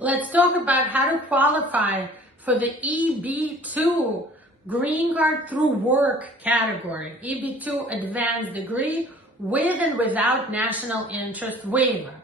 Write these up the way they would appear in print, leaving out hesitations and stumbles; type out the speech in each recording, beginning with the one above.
Let's talk about how to qualify for the EB2 Green Card through work category. EB2 advanced degree with and without national interest waiver.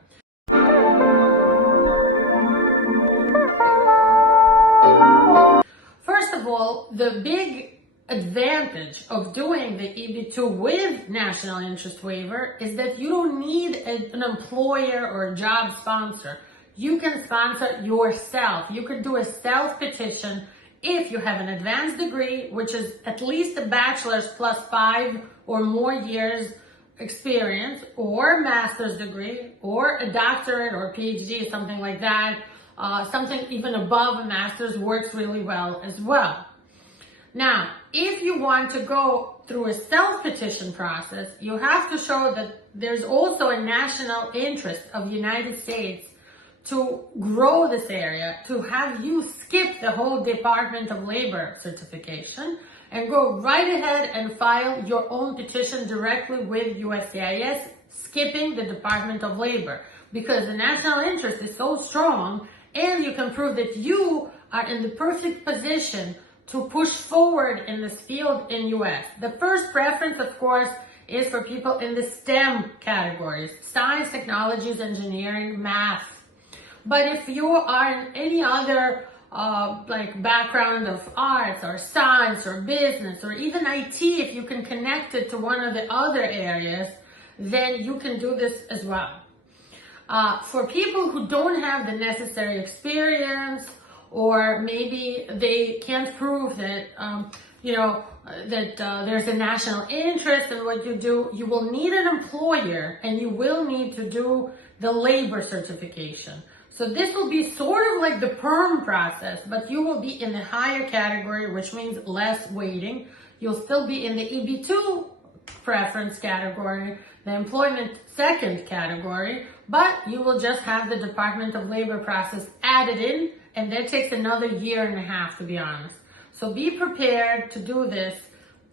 First of all, the big advantage of doing the EB2 with national interest waiver is that you don't need an employer or a job sponsor. You can sponsor yourself. You can do a self-petition if you have an advanced degree, which is at least a bachelor's plus 5 or more years experience, or master's degree, or a doctorate or a PhD, something like that. Something even above a master's works really well as well. Now, if you want to go through a self-petition process, you have to show that there's also a national interest of the United States to grow this area, to have you skip the whole Department of Labor certification and go right ahead and file your own petition directly with USCIS, skipping the Department of Labor, because the national interest is so strong, and you can prove that you are in the perfect position to push forward in this field in US. The first preference, of course, is for people in the STEM categories: science, technologies, engineering, math. But if you are in any other background of arts or science or business or even IT, if you can connect it to one of the other areas, then you can do this as well. For people who don't have the necessary experience, or maybe they can't prove that, there's a national interest in what you do, you will need an employer and you will need to do the labor certification. So this will be sort of like the perm process, but you will be in the higher category, which means less waiting. You'll still be in the EB2 preference category, the employment second category, but you will just have the Department of Labor process added in, and that takes another 1.5 years, to be honest. So be prepared to do this.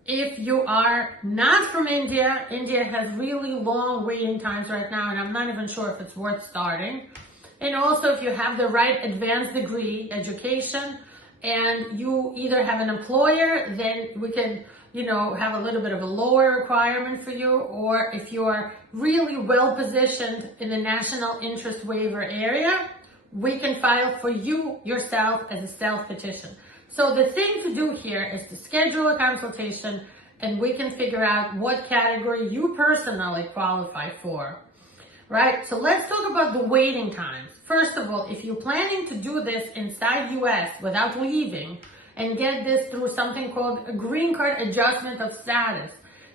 If you are not from India, India has really long waiting times right now, and I'm not even sure if it's worth starting. And also, if you have the right advanced degree education and you either have an employer, then we can, have a little bit of a lower requirement for you, or if you are really well positioned in the national interest waiver area, we can file for you yourself as a self-petition. So the thing to do here is to schedule a consultation, and we can figure out what category you personally qualify for. Right? So let's talk about the waiting times. First of all, if you're planning to do this inside US without leaving and get this through something called a green card adjustment of status,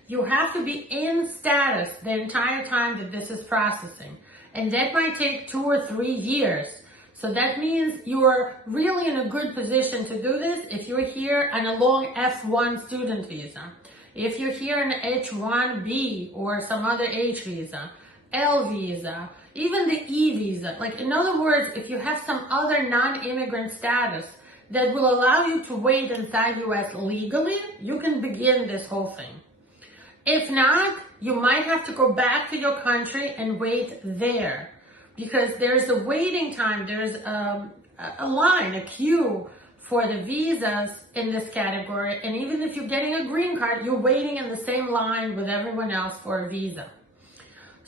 you have to be in status the entire time that this is processing. And that might take 2 or 3 years. So that means you're really in a good position to do this if you're here on a long F1 student visa. If you're here on an H1B or some other H visa, L visa, even the E visa. Like, in other words, if you have some other non-immigrant status that will allow you to wait inside US legally, you can begin this whole thing. If not, you might have to go back to your country and wait there, because there's a waiting time, there's a line, a queue for the visas in this category, and even if you're getting a green card, you're waiting in the same line with everyone else for a visa.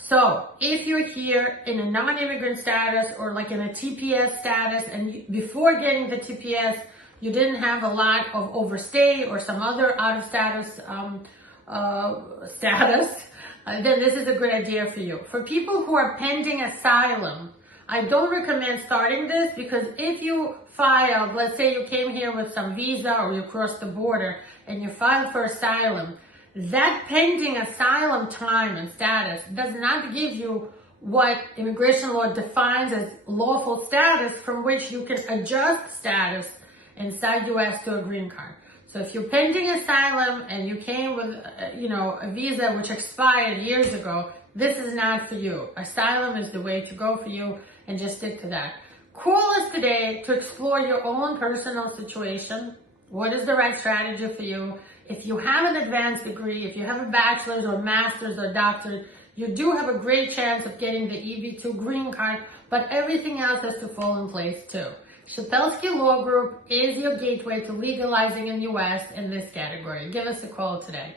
So if you're here in a non-immigrant status or like in a TPS status, and before getting the TPS, you didn't have a lot of overstay or some other out of status then this is a good idea for you. For people who are pending asylum, I don't recommend starting this, because if you filed, let's say you came here with some visa or you crossed the border and you filed for asylum, that pending asylum time and status does not give you what immigration law defines as lawful status from which you can adjust status inside US to a green card. So if you're pending asylum and you came with, a visa which expired years ago, this is not for you. Asylum is the way to go for you, and just stick to that. Call us today to explore your own personal situation. What is the right strategy for you? If you have an advanced degree, if you have a bachelor's or master's or doctorate, you do have a great chance of getting the EB2 green card, but everything else has to fall in place too. Shepelsky Law Group is your gateway to legalizing in US in this category. Give us a call today.